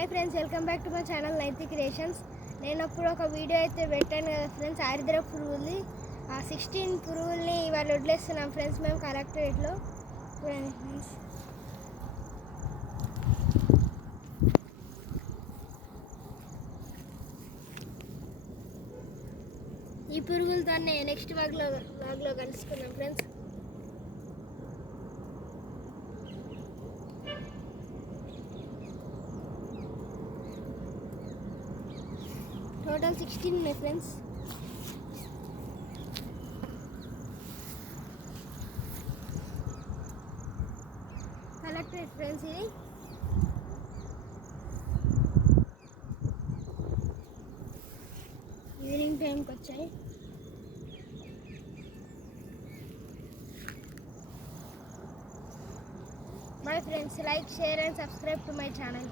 Hi friends, welcome back to my channel నైతి creations. నేను అప్పుడు ఒక వీడియో అయితే పెట్టాను కదా ఫ్రెండ్స్, ఆరిద్ర పురుగుల్ని. ఆ 16 పురుగుల్ని ఇవాళ వదిలేస్తున్నాం ఫ్రెండ్స్ మేము కలెక్టరేట్లో. చూడండి ఫ్రెండ్స్, ఈ పురుగులతోనే నెక్స్ట్ వాగ్లో కలుసుకున్నాం ఫ్రెండ్స్. టోటల్ 16 ఉన్నాయి ఫ్రెండ్స్. కలెక్టరేట్ ఫ్రెండ్స్, ఇది ఈవినింగ్ టైంకి వచ్చాయి. My friends, like, share and subscribe to my channel.